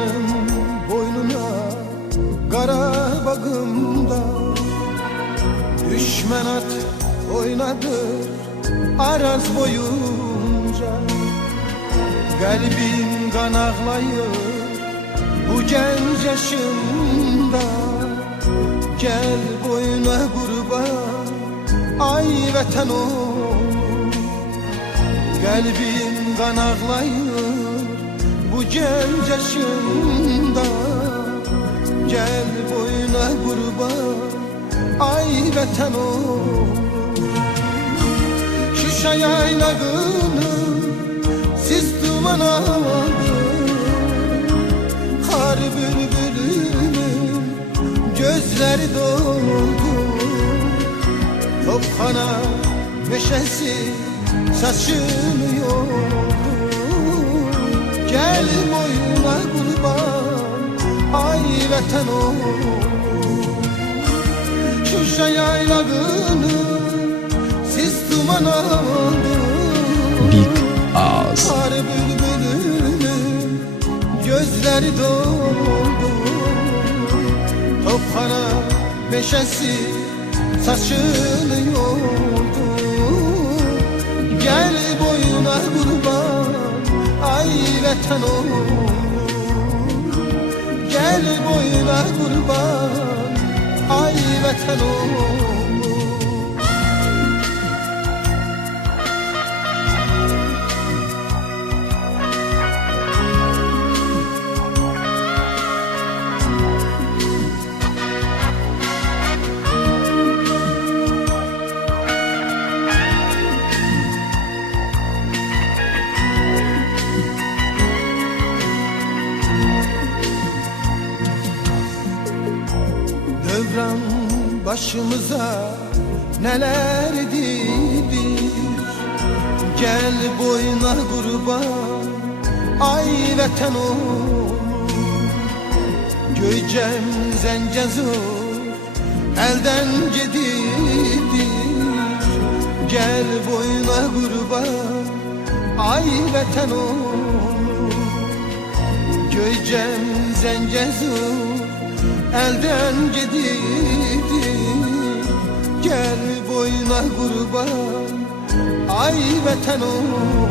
Sevdanın boynuna kara bağımda düşman at oynadı Araz boyunca. Kalbim kan ağlayır bu genç yaşımda. Gel boyuna kurban ay vatan oğlum. Kalbim kan ağlayır bu genç yaşımda. Gel boyuna kurban ay vatan oğlum. Şuşa yaylağını siz duman aldı. Kar bülbülünün gözleri doldu. Topkana meşesi saçını yoldu. Gel boyuna kurban ay vatan oğlum. Şuşa yaylağını siz duman aldı. Big Ağız. Kar bülbülünün gözleri doldu. Topkana meşesi saçını yoldu. Gel boyuna kurban ay vatan oğlum. Gel boyuna kurban ay vatan oğlum. Devran başımıza neler dilir. Gel boyuna kurban ay vatan oğlum. Göycem Zencezur elden gidilir. Gel boyuna kurban ay vatan oğlum. Göycem Zencezur elden gidilir. Gel boyuna kurban ay vatan oğlum.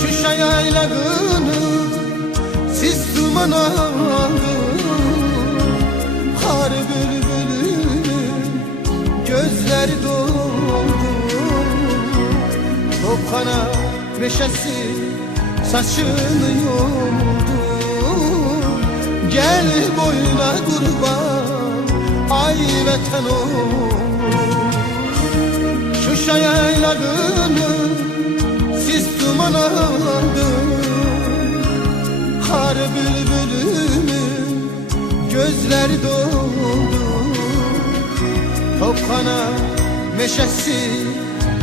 Şuşa yaylağını siz duman aldı. Kar bülbülünün gözleri doldu. Topkana meşesi saçını yoldu. Gel boyuna kurban ay vatan oğlum. Şuşa yaylağını siz duman aldı. Kar bülbülünün gözleri doldu. Topkana meşesi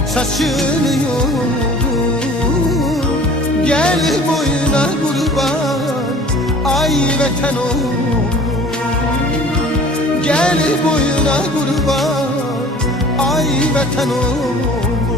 saçını yoldu. Gel boyuna kurban ay vatan oğlum. Gel boyuna kurban ay vatan oğlum.